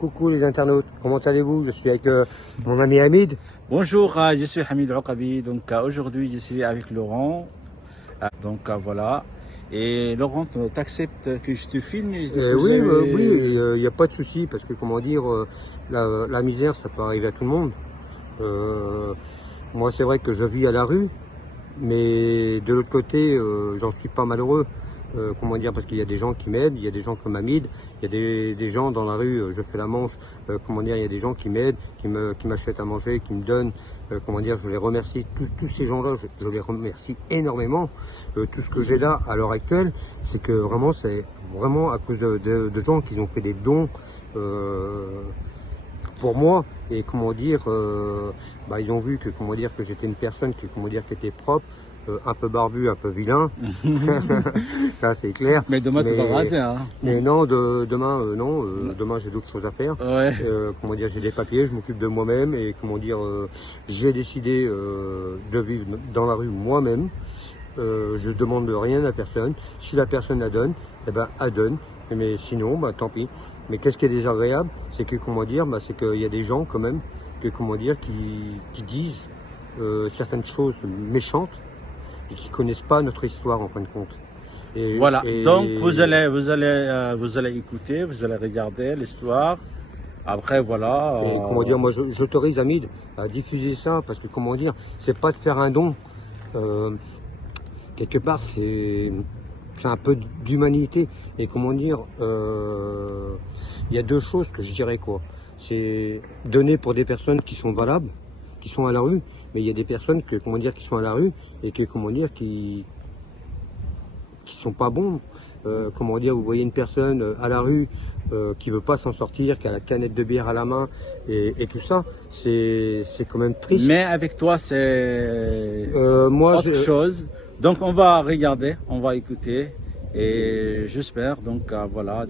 Coucou les internautes, comment allez-vous? Je suis avec mon ami Hamid. Bonjour, je suis Hamid Oukabi. Donc aujourd'hui, je suis avec Laurent. Voilà. Et Laurent, t'acceptes que je te filme et du coup, Oui, il n'y a pas de souci parce que comment dire, la misère ça peut arriver à tout le monde. Euh, Moi c'est vrai que je vis à la rue, mais de l'autre côté j'en suis pas malheureux. Comment dire, parce qu'il y a des gens qui m'aident, il y a des gens comme Hamid, il y a des gens dans la rue, je fais la manche, comment dire, il y a des gens qui m'aident, qui m'achètent à manger, qui me donnent, comment dire, je les remercie, tous ces gens-là, je les remercie énormément. Tout ce que j'ai là à l'heure actuelle, c'est que vraiment, c'est vraiment à cause de gens qui ont fait des dons pour moi, et comment dire, ils ont vu que comment dire que j'étais une personne qui comment dire qui était propre, un peu barbu, un peu vilain. Ça c'est clair. Mais demain, tu vas raser, hein. Mais non, demain, non. Demain, j'ai d'autres choses à faire. Ouais. Comment dire, j'ai des papiers, je m'occupe de moi-même et comment dire, j'ai décidé de vivre dans la rue moi-même. Je demande rien à personne. Si la personne la donne, eh ben, elle donne. Mais sinon, bah, tant pis. Mais qu'est-ce qui est désagréable, c'est que comment dire, c'est qu'il y a des gens quand même, que comment dire, qui disent certaines choses méchantes et qui connaissent pas notre histoire en fin de compte. Voilà. Donc vous allez écouter, vous allez regarder l'histoire. Après, voilà. Et comment dire, moi j'autorise Hamid à diffuser ça parce que comment dire, c'est pas de faire un don. Quelque part, c'est un peu d'humanité. Et comment dire, il y a deux choses que je dirais quoi. C'est donner pour des personnes qui sont valables, qui sont à la rue, mais il y a des personnes que comment dire qui sont à la rue et que comment dire qui sont pas bons. Comment dire, vous voyez une personne à la rue qui veut pas s'en sortir, qui a la canette de bière à la main et tout ça, c'est quand même triste. Mais avec toi, c'est autre je, chose. Donc on va regarder, on va écouter. Et j'espère, donc voilà,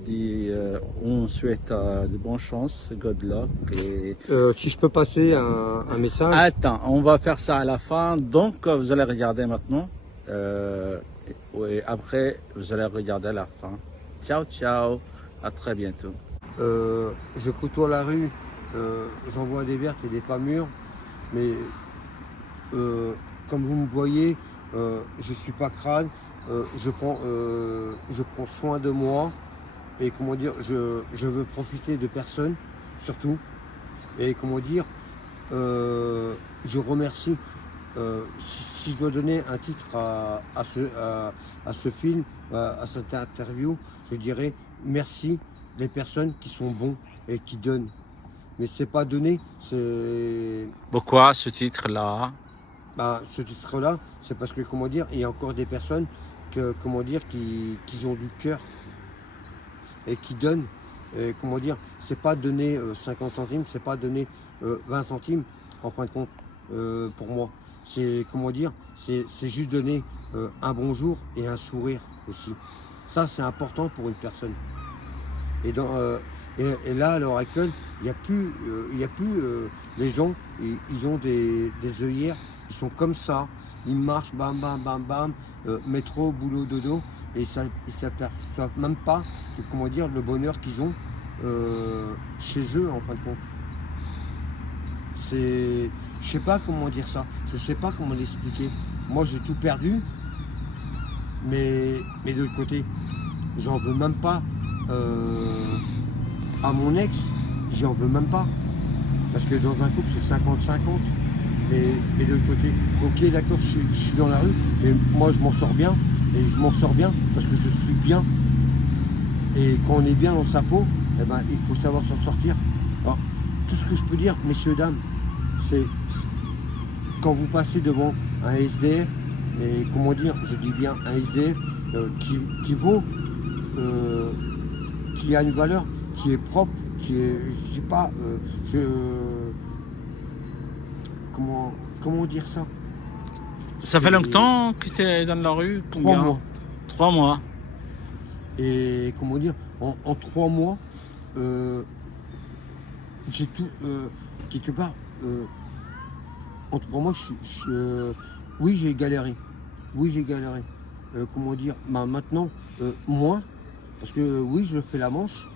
on souhaite de bonnes chances, good luck. Et... si je peux passer un message. Attends, on va faire ça à la fin. Donc vous allez regarder maintenant. Et après, vous allez regarder à la fin. Ciao, ciao. À très bientôt. Je côtoie la rue, j'en vois des vertes et des pas mûres, mais comme vous me voyez, je suis pas crade, je prends soin de moi et comment dire, je veux profiter de personne, surtout, et comment dire, je remercie. Si je dois donner un titre à ce film, à cette interview, je dirais merci les personnes qui sont bons et qui donnent. Mais c'est pas donner, c'est... Pourquoi ce titre-là? Ce titre-là, c'est parce que, comment dire, il y a encore des personnes comment dire, qui ont du cœur et qui donnent. Et, comment dire, c'est pas donner 50 centimes, c'est pas donner 20 centimes, en fin de compte, pour moi. C'est, comment dire, c'est juste donner un bonjour et un sourire aussi. Ça, c'est important pour une personne. Et, et là, à l'heure actuelle, il n'y a plus, les gens, ils ont des œillères, ils sont comme ça, ils marchent, bam, bam, bam, bam, métro, boulot, dodo, et ils ne s'aperçoivent même pas que, comment dire, le bonheur qu'ils ont chez eux, en fin de compte. C'est, je sais pas comment dire ça, je sais pas comment l'expliquer. Moi, j'ai tout perdu, mais de l'autre côté, j'en veux même pas. À mon ex, j'en veux même pas. Parce que dans un couple, c'est 50-50. Mais de l'autre côté, ok, d'accord, je suis dans la rue, mais moi, je m'en sors bien. Et je m'en sors bien parce que je suis bien. Et quand on est bien dans sa peau, eh ben, il faut savoir s'en sortir. Alors, tout ce que je peux dire, messieurs, dames, c'est quand vous passez devant un SDF, et comment dire, je dis bien un SDF qui vaut, qui a une valeur, qui est propre, qui est, je sais pas, comment dire ça? Ça fait longtemps que tu es dans la rue? 3 mois. 3 mois. Et comment dire, en 3 mois, j'ai tout, quelque part, en 3 mois, oui, j'ai galéré. Oui, j'ai galéré. Comment dire, maintenant, moins, parce que oui, je fais la manche.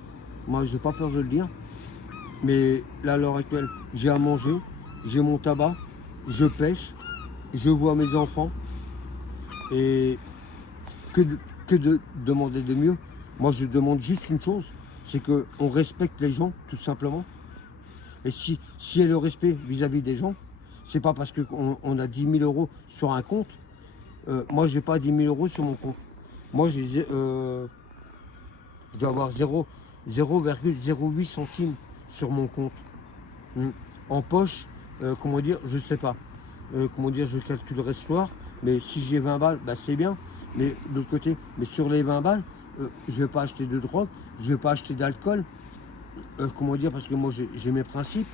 Moi, j'ai pas peur de le dire. Mais là, à l'heure actuelle, j'ai à manger, j'ai mon tabac, je pêche, je vois mes enfants. Et que de demander de mieux? Moi, je demande juste une chose, c'est qu'on respecte les gens, tout simplement. Et si il y a le respect vis-à-vis des gens, c'est pas parce qu'on a 10 000 euros sur un compte. Moi, j'ai pas 10 000 euros sur mon compte. Moi, je dois avoir 0,08 centimes sur mon compte. Mm. En poche, comment dire, je sais pas. Comment dire, je calculerai ce soir. Mais si j'ai 20 balles, bah, c'est bien. Mais de l'autre côté, mais sur les 20 balles, je vais pas acheter de drogue, je vais pas acheter d'alcool. Comment dire, parce que moi j'ai mes principes.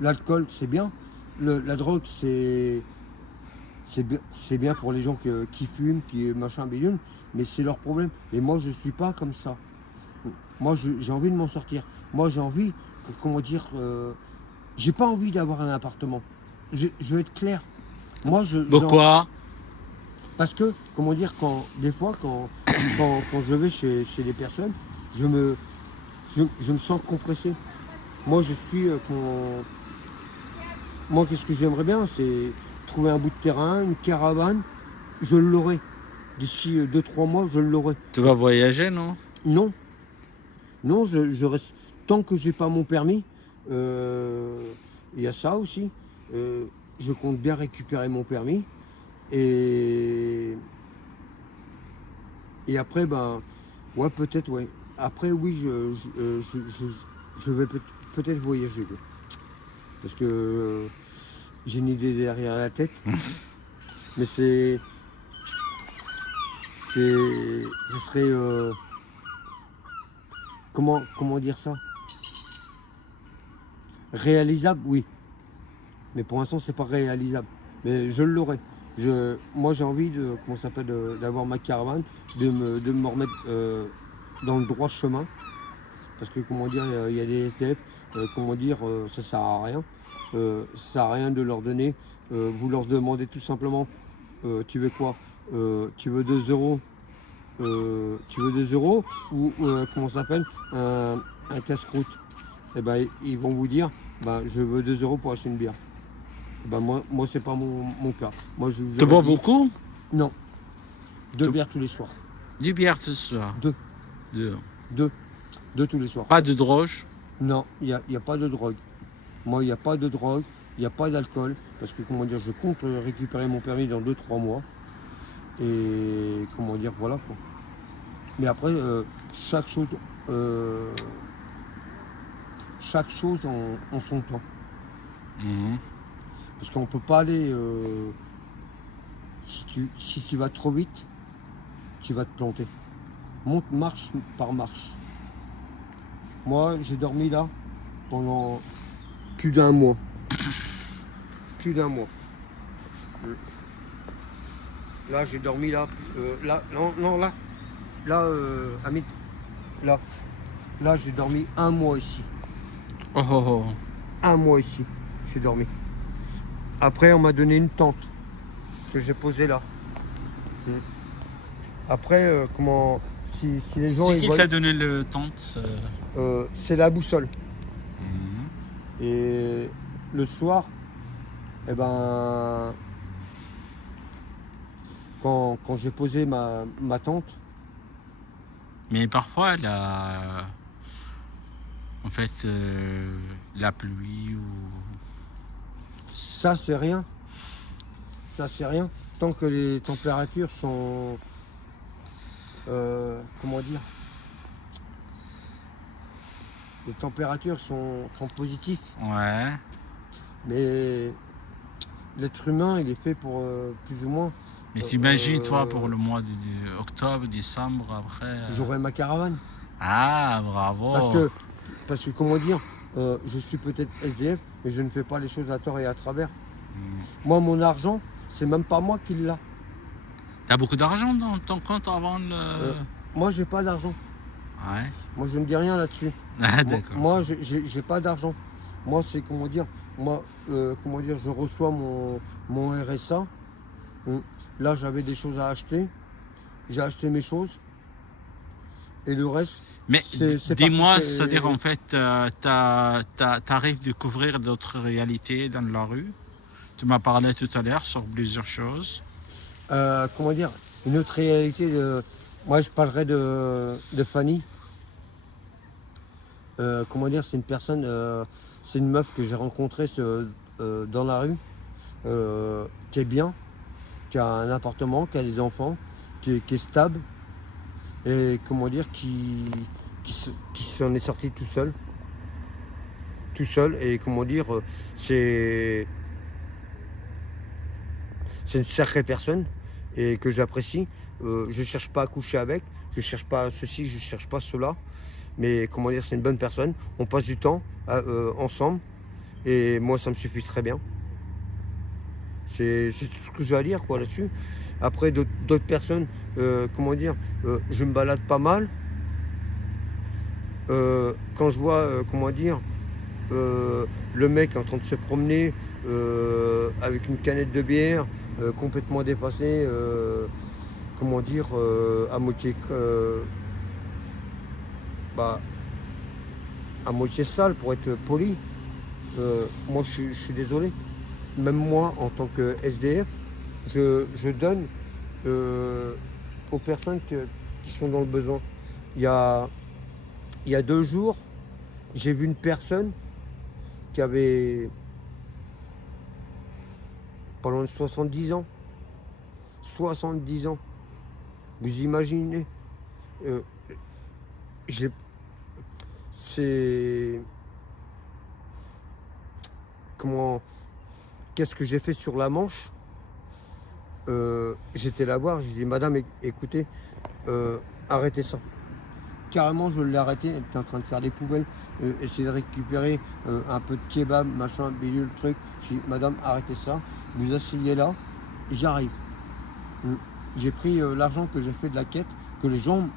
L'alcool, c'est bien. La drogue, c'est bien pour les gens qui fument, qui machin bidule, mais c'est leur problème. Et moi, je suis pas comme ça. Moi, j'ai envie de m'en sortir. Moi, j'ai envie, comment dire, j'ai pas envie d'avoir un appartement. Je vais être clair. Moi, Pourquoi? parce que, comment dire, des fois, quand je vais chez les personnes, je me sens compressé. Moi, moi, qu'est-ce que j'aimerais bien, c'est trouver un bout de terrain, une caravane, je l'aurai. D'ici 2-3 mois, je l'aurai. Tu vas voyager, non? Non, non, je reste. Tant que j'ai pas mon permis, il y a ça aussi. Je compte bien récupérer mon permis. Et après, ben, ouais, peut-être, ouais. Après, oui, je vais peut-être voyager. Ouais. Parce que j'ai une idée derrière la tête. Mais ce serait, comment dire ça? Réalisable, oui. Mais pour l'instant, c'est pas réalisable. Mais je l'aurai. Moi, j'ai envie d'avoir ma caravane, de me remettre dans le droit chemin. Parce que, comment dire, il y a des SDF, comment dire, ça sert à rien. Ça sert à rien de leur donner. Vous leur demandez tout simplement, tu veux quoi? Tu veux 2 euros? Tu veux 2 euros? Ou, comment ça s'appelle? Un casse-croûte. Et ben, ils vont vous dire, ben, je veux 2 euros pour acheter une bière. Ben moi c'est pas mon cas. Moi, je vous Tu aurais bois dit, beaucoup? non, 2 bières tous les soirs. Du bière ce soir. 2, Deux. 2 tous les soirs. Pas de drogue? Non, il n'y a pas de drogue. Moi, il n'y a pas de drogue, il n'y a pas d'alcool. Parce que, comment dire, je compte récupérer mon permis dans 2-3 mois. Et, comment dire, voilà quoi. Mais après, chaque chose en son temps. Mhm. Parce qu'on ne peut pas aller... si tu vas trop vite, tu vas te planter. Monte marche par marche. Moi, j'ai dormi là pendant plus d'un mois. Plus d'un mois. Là, j'ai dormi là. Là, non, là. Là, Amit. Là, j'ai dormi un mois ici. Oh, oh, oh. Un mois ici, j'ai dormi. Après, on m'a donné une tente que j'ai posée là. Après, si les gens... C'est ils qui voient- t'a donné le tente? c'est la boussole. Mhm. Et le soir, eh ben, quand j'ai posé ma tente, Mais parfois, en fait, la pluie ou... ça c'est rien. Ça c'est rien. Tant que les températures sont... comment dire? Les températures sont positives. Ouais. Mais l'être humain, il est fait pour plus ou moins... Mais t'imagines, toi, pour le mois d'octobre, décembre, après... J'aurai ma caravane. Ah, bravo. Parce que comment dire, je suis peut-être SDF, mais je ne fais pas les choses à tort et à travers. Mhm. Moi, mon argent, c'est même pas moi qui l'a. T'as beaucoup d'argent dans ton compte avant le... Moi, j'ai pas d'argent. Ouais. Moi, je ne dis rien là-dessus. Ah, d'accord. Moi, j'ai pas d'argent. Moi, c'est comment dire, je reçois mon RSA. Là, j'avais des choses à acheter. J'ai acheté mes choses. Et le reste, Mais c'est dis-moi, parti, c'est-à-dire en fait, t'arrives à découvrir d'autres réalités dans la rue. Tu m'as parlé tout à l'heure sur plusieurs choses. comment dire, une autre réalité de. Moi, je parlerai de Fanny. Comment dire, c'est une personne, c'est une meuf que j'ai rencontrée dans la rue, qui est bien, qui a un appartement, qui a des enfants, qui est stable, et comment dire, qui s'en est sorti tout seul. Tout seul, et comment dire, c'est une sacrée personne et que j'apprécie. Je cherche pas à coucher avec, je cherche pas ceci, je cherche pas cela. Mais comment dire, c'est une bonne personne. On passe du temps ensemble et moi ça me suffit très bien. C'est tout ce que j'ai à dire quoi là-dessus. Après d'autres personnes, comment dire, je me balade pas mal. Quand je vois, comment dire, le mec est en train de se promener avec une canette de bière, complètement dépassé, comment dire, à moitié, bah, à moitié sale pour être poli. Moi je suis désolé. Même moi en tant que SDF, je donne aux personnes qui sont dans le besoin. Il y a 2 jours, j'ai vu une personne qui avait pas loin de 70 ans. 70 ans. Vous imaginez, euh, c'est comment, qu'est-ce que j'ai fait sur la Manche. J'étais la voir, j'ai dit madame, écoutez, arrêtez ça. Carrément, je l'ai arrêté, elle était en train de faire des poubelles, essayer de récupérer un peu de kebab, machin, bidule, truc. J'ai dit madame, arrêtez ça, vous asseyez là, j'arrive. J'ai pris l'argent que j'ai fait de la quête, que les gens,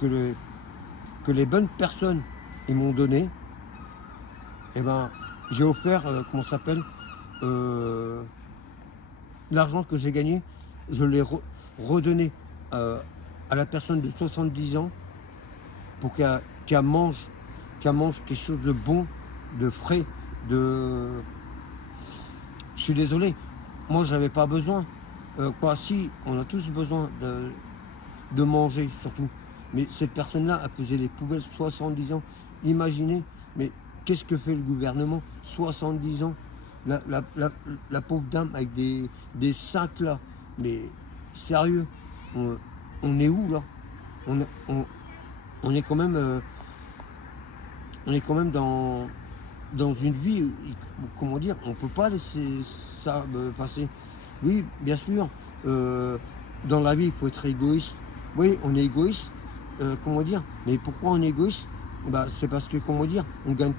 que les bonnes personnes ils m'ont donné. Et ben, j'ai offert, comment ça s'appelle, l'argent que j'ai gagné, je l'ai redonné à la personne de 70 ans pour qu'elle mange quelque chose de bon, de frais, de. Je suis désolé, moi j'avais pas besoin. Quoi, si, on a tous besoin de manger surtout. Mais cette personne-là, elle faisait les poubelles 70 ans. Imaginez, mais qu'est-ce que fait le gouvernement 70 ans. La pauvre dame avec des sacs là. Mais sérieux, on est où là on est quand même, on est quand même dans une vie, comment dire, on ne peut pas laisser ça passer. Oui, bien sûr, dans la vie, il faut être égoïste. Oui, on est égoïste, comment dire, mais pourquoi on est égoïste? Bah, c'est parce que, comment dire, on gagne,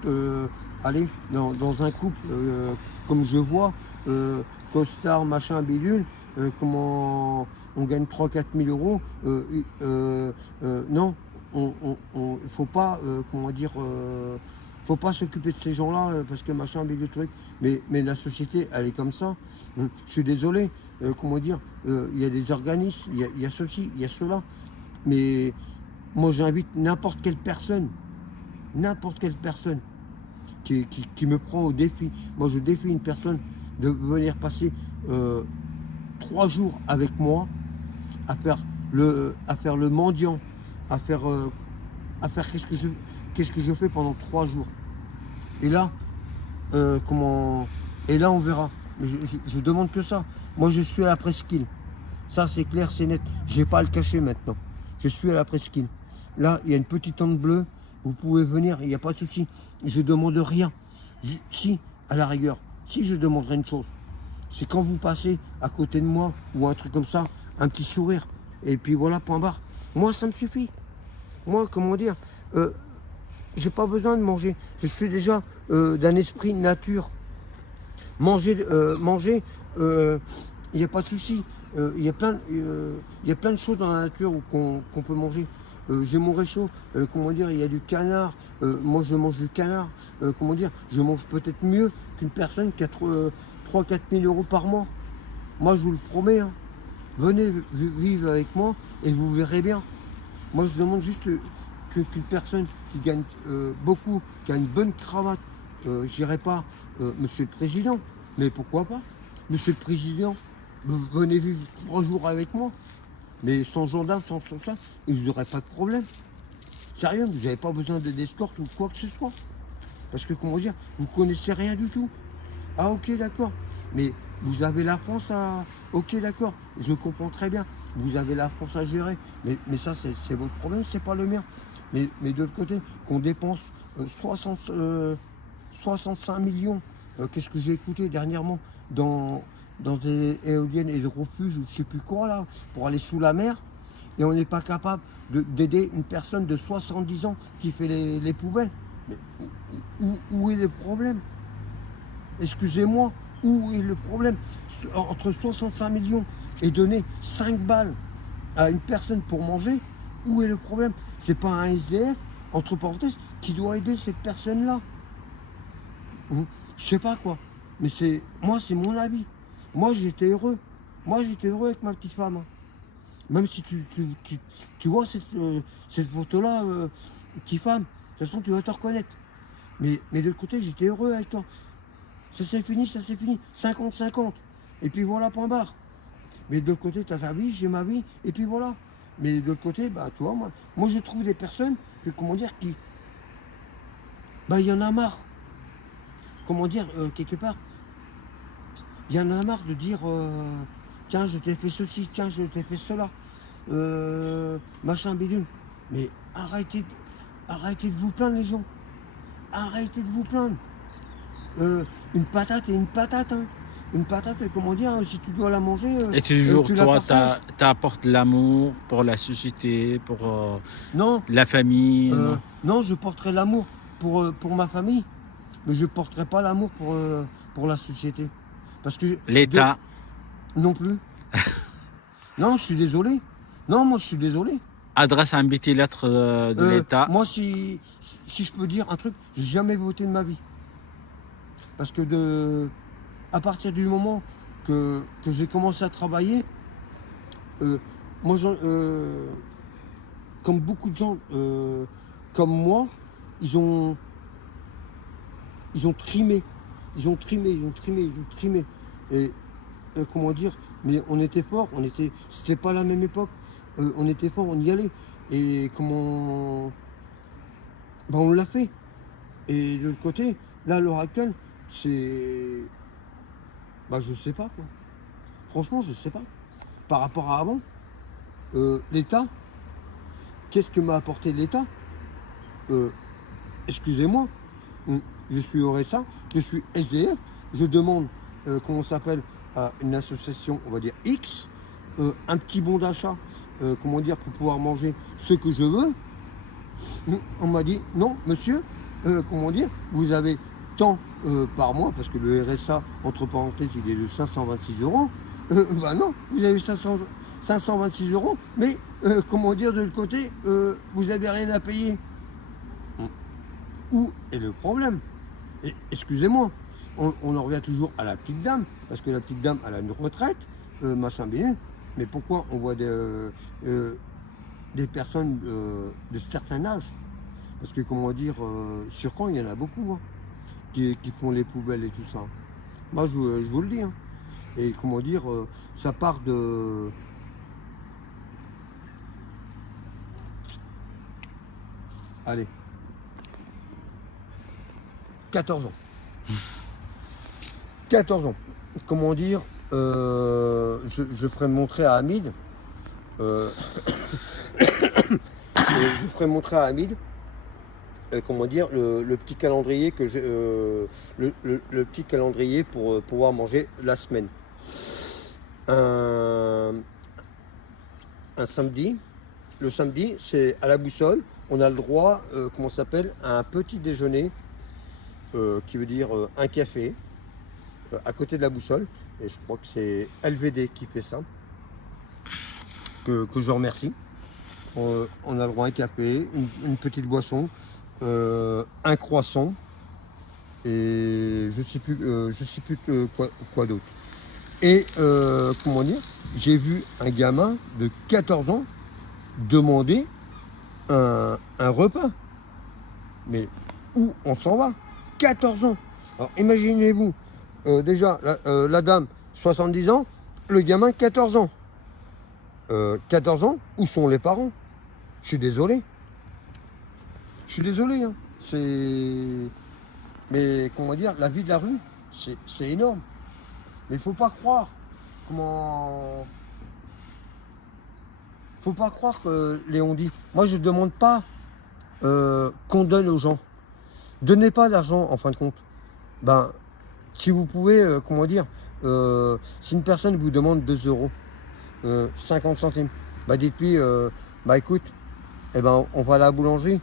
allez, dans un couple, comme je vois, costard, machin, bidule, comment on gagne 3-4 000 euros, non, il faut pas, comment dire, faut pas s'occuper de ces gens-là parce que machin, bidule, truc. Mais la société, elle est comme ça. Je suis désolé, comment dire, il y a des organismes, il y a ceci, il y a cela. Mais moi, j'invite n'importe quelle personne qui me prend au défi. Moi, je défie une personne de venir passer 3 jours avec moi à faire le mendiant, à faire qu'est-ce que je fais pendant 3 jours. Et là, et là, on verra. Je demande que ça. Moi, je suis à la presqu'île. Ça, c'est clair, c'est net. Je vais pas le cacher maintenant. Je suis à la presqu'île. Là, il y a une petite tente bleue. Vous pouvez venir, il n'y a pas de souci. Je demande rien. Si, à la rigueur, si je demanderais une chose, c'est quand vous passez à côté de moi ou un truc comme ça, un petit sourire. Et puis voilà, point barre. Moi, ça me suffit. Moi, comment dire, j'ai pas besoin de manger. Je suis déjà d'un esprit nature. Manger, il n'y a pas de souci. Il y a plein de choses dans la nature qu'on peut manger. J'ai mon réchaud, comment dire, il y a du canard. Moi, je mange du canard. Comment dire, je mange peut-être mieux qu'une personne qui a 3-4 000 euros par mois. Moi, je vous le promets. Hein. Venez vivre avec moi et vous verrez bien. Moi, je demande juste qu'une personne qui gagne beaucoup, qui a une bonne cravate, je dirais pas Monsieur le Président, mais pourquoi pas? Monsieur le Président, venez vivre 3 jours avec moi, mais sans gendarme, sans ça, et vous n'aurez pas de problème. Sérieux, vous n'avez pas besoin d'escorte ou quoi que ce soit. Parce que, comment dire, vous connaissez rien du tout. Ah ok, d'accord. Mais vous avez la France à... Ok, d'accord, je comprends très bien. Vous avez la France à gérer. Mais ça, c'est votre problème, c'est pas le mien. Mais de l'autre côté, qu'on dépense 65 millions, qu'est-ce que j'ai écouté dernièrement dans des éoliennes et des refuges, ou je sais plus quoi là, pour aller sous la mer, et on n'est pas capable d'aider une personne de 70 ans qui fait les poubelles. Mais où est le problème? Excusez-moi, où est le problème? Entre 65 millions et donner 5 balles à une personne pour manger, où est le problème? C'est pas un SDF, entre parenthèses, qui doit aider cette personne-là. Je sais pas quoi, mais moi c'est mon avis. Moi j'étais heureux. Moi j'étais heureux avec ma petite femme. Même si tu vois cette photo-là, petite femme, de toute façon tu vas te reconnaître. Mais de l'autre côté, j'étais heureux avec toi. Ça c'est fini, ça c'est fini. 50-50. Et puis voilà, point barre. Mais de l'autre côté, tu as ta vie, j'ai ma vie, et puis voilà. Mais de l'autre côté, bah tu vois, moi je trouve des personnes, comment dire, qui. Bah il y en a marre. Comment dire, quelque part, il y en a marre de dire tiens, je t'ai fait ceci, tiens, je t'ai fait cela, machin bidule. Mais arrêtez de vous plaindre, les gens. Arrêtez de vous plaindre. Une patate et une patate, hein. Une patate, comment dire, si tu dois la manger. Et toujours, tu toi, la t'apportes l'amour pour la société, pour non, la famille. Non, non, je porterai l'amour pour ma famille, mais je ne porterai pas l'amour pour la société. Parce que l'État. Non plus. Non, je suis désolé. Non, moi je suis désolé. Adresse un petit lettre de l'État. Moi, si je peux dire un truc, j'ai jamais voté de ma vie. Parce que à partir du moment que j'ai commencé à travailler, moi, comme beaucoup de gens comme moi, ils ont trimé. Ils ont trimé. Et comment dire, mais on était fort, c'était pas la même époque. On était fort, on y allait. Et comment. Ben, on l'a fait. Et de l'autre côté, là, à l'heure actuelle, c'est. Bah, je sais pas, quoi. Franchement, je sais pas. Par rapport à avant, l'État, qu'est-ce que m'a apporté l'État? Excusez-moi, je suis au RSA, je suis SDF, je demande, comment ça s'appelle, à une association, on va dire X, un petit bon d'achat, comment dire, pour pouvoir manger ce que je veux. On m'a dit, non, monsieur, comment dire, vous avez tant par mois, parce que le RSA, entre parenthèses, il est de 526 €. Bah non, vous avez 526 €, mais comment dire, de l'autre côté, vous n'avez rien à payer. Où est le problème? Et excusez-moi, on en revient toujours à la petite dame, parce que la petite dame, elle a une retraite, machin bien, mais pourquoi on voit des personnes de certain âge? Parce que, comment dire, sur Caen, il y en a beaucoup, hein, qui font les poubelles et tout ça. Moi, je vous le dis, hein. Et comment dire, ça part de... Allez. 14 ans. 14 ans. Comment dire, je ferai montrer à Hamid. Je ferai montrer à Hamid, comment dire, le petit calendrier que j'ai, le petit calendrier pour pouvoir manger la semaine. Un samedi. Le samedi, c'est à la boussole. On a le droit, comment ça s'appelle, à un petit déjeuner. Qui veut dire un café à côté de la boussole, et je crois que c'est LVD qui fait ça, que je remercie. On a le droit à un café, une petite boisson, un croissant, et je sais plus quoi d'autre. Et comment dire, j'ai vu un gamin de 14 ans demander un repas. Mais où on s'en va? 14 ans. Alors imaginez-vous, déjà, la dame, 70 ans, le gamin, 14 ans. 14 ans, où sont les parents? Je suis désolé. Je suis désolé. Hein. Mais comment dire, la vie de la rue, c'est énorme. Mais il faut pas croire. Faut pas croire que Léon dit. Moi, je ne demande pas qu'on donne aux gens. Donnez pas d'argent en fin de compte. Ben, si vous pouvez, comment dire, si une personne vous demande 2 euros, 50 centimes, bah dites-lui, bah écoute, eh ben, on va à la boulangerie,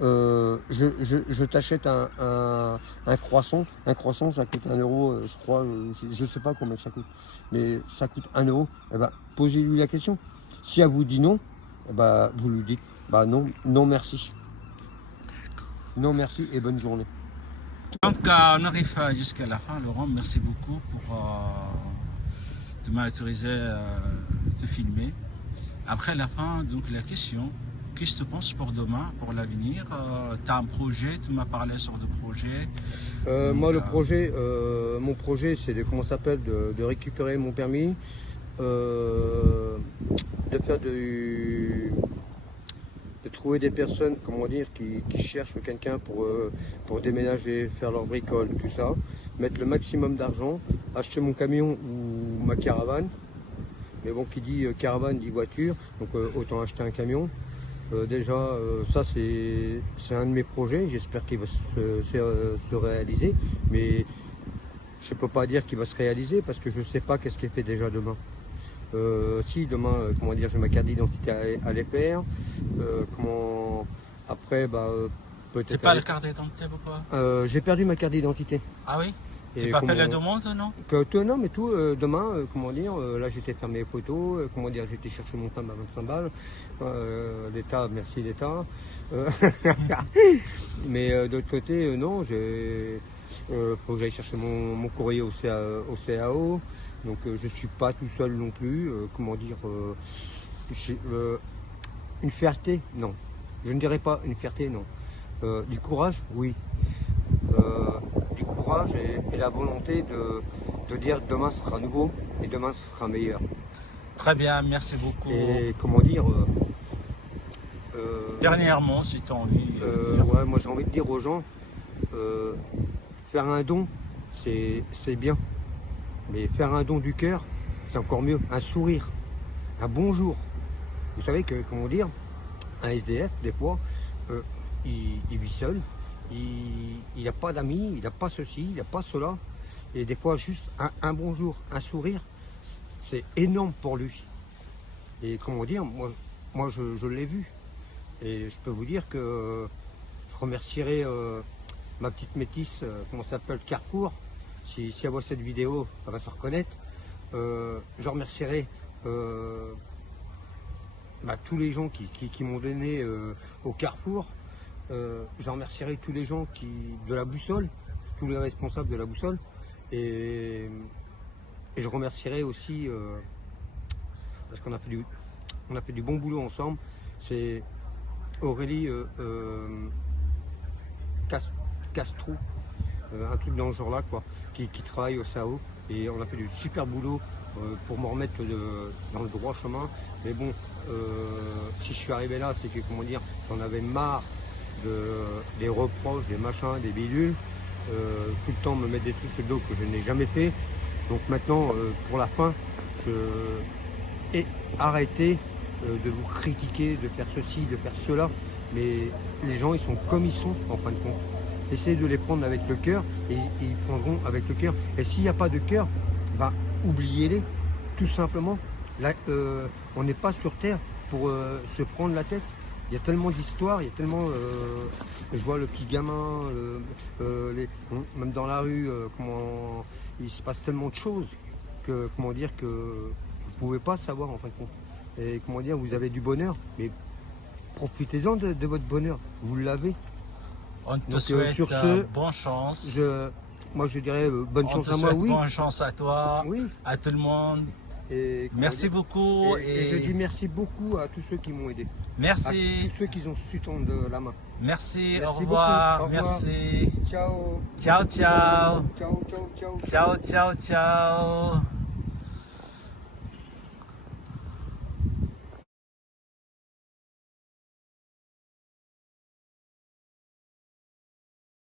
je t'achète un croissant. Un croissant, ça coûte 1 euro, je crois, je sais pas combien ça coûte, mais ça coûte 1 euro. Eh ben, posez-lui la question. Si elle vous dit non, eh ben, vous lui dites, bah non, non merci. Non merci et bonne journée. Donc, on arrive jusqu'à la fin. Laurent, merci beaucoup de m'autoriser de filmer. Après la fin, donc la question, qu'est-ce que tu penses pour demain, pour l'avenir? Tu as un projet, tu m'as parlé sur des projets. Moi, le projet, mon projet, c'est de, comment ça s'appelle, de récupérer mon permis, de faire de trouver des personnes, comment dire, qui cherchent quelqu'un pour déménager, faire leur bricole, tout ça, mettre le maximum d'argent, acheter mon camion ou ma caravane. Mais bon, qui dit caravane dit voiture, donc autant acheter un camion. Déjà, ça c'est un de mes projets, j'espère qu'il va se réaliser, mais je ne peux pas dire qu'il va se réaliser parce que je ne sais pas qu'est-ce qui est fait déjà demain. Si demain, comment dire, j'ai ma carte d'identité à les faire, après, bah, peut-être. C'est pas la carte d'identité, pourquoi? J'ai perdu ma carte d'identité. Ah oui? Et Tu pas fait la demande, non? Non, mais tout, demain, comment dire, là j'étais faire mes photos, comment dire, j'étais chercher mon femme à 25 balles, l'État, merci l'État. Mais d'autre côté, non, faut que j'aille chercher mon courrier au CAO, donc je suis pas tout seul non plus, comment dire, une fierté, non, je ne dirais pas une fierté, non, du courage, oui. Du courage et la volonté de dire demain sera nouveau et demain sera meilleur. Très bien, merci beaucoup. Et comment dire Dernièrement, si tu as envie. Ouais, moi j'ai envie de dire aux gens, faire un don, c'est bien. Mais faire un don du cœur, c'est encore mieux. Un sourire, un bonjour. Vous savez que, comment dire, un SDF, des fois, il vit seul. Il n'a pas d'amis, il n'a pas ceci, il n'a pas cela. Et des fois, juste un bonjour, un sourire, c'est énorme pour lui. Et comment dire, moi je l'ai vu. Et je peux vous dire que je remercierai ma petite métisse, comment ça s'appelle, Carrefour. Si elle voit cette vidéo, elle va se reconnaître. Je remercierai tous les gens qui m'ont donné au Carrefour. Je remercierai tous les gens de la boussole, tous les responsables de la boussole, et je remercierai aussi parce qu'on a fait du bon boulot ensemble. C'est Aurélie Castro, un truc dans ce genre-là, quoi, qui travaille au SAO, et on a fait du super boulot pour me remettre dans le droit chemin. Mais bon, si je suis arrivé là, c'est que, comment dire, j'en avais marre des reproches, des machins, des bidules, tout le temps me mettre des trucs sur le dos que je n'ai jamais fait. Donc maintenant, pour la fin, arrêtez de vous critiquer, de faire ceci, de faire cela, mais les gens ils sont comme ils sont en fin de compte. Essayez de les prendre avec le cœur et ils prendront avec le cœur. Et s'il n'y a pas de cœur, bah, oubliez-les, tout simplement. Là, on n'est pas sur Terre pour se prendre la tête. Il y a tellement d'histoires, il y a tellement... je vois le petit gamin, même dans la rue, comment il se passe tellement de choses que, comment dire, que vous ne pouvez pas savoir en fin de compte. Et comment dire, vous avez du bonheur, mais profitez-en de votre bonheur, vous l'avez. On te souhaite sur ce, bonne chance. Moi je dirais bonne chance à moi, oui. Bonne chance à toi, oui. à tout le monde. Et, comment Merci dire, beaucoup. et je dis merci beaucoup à tous ceux qui m'ont aidé. À Merci. tous ceux qui ont su tendre la main. Merci. Au Merci revoir. beaucoup. Au revoir. Merci. Ciao. Ciao, ciao. Ciao, ciao, ciao. Ciao, ciao, ciao.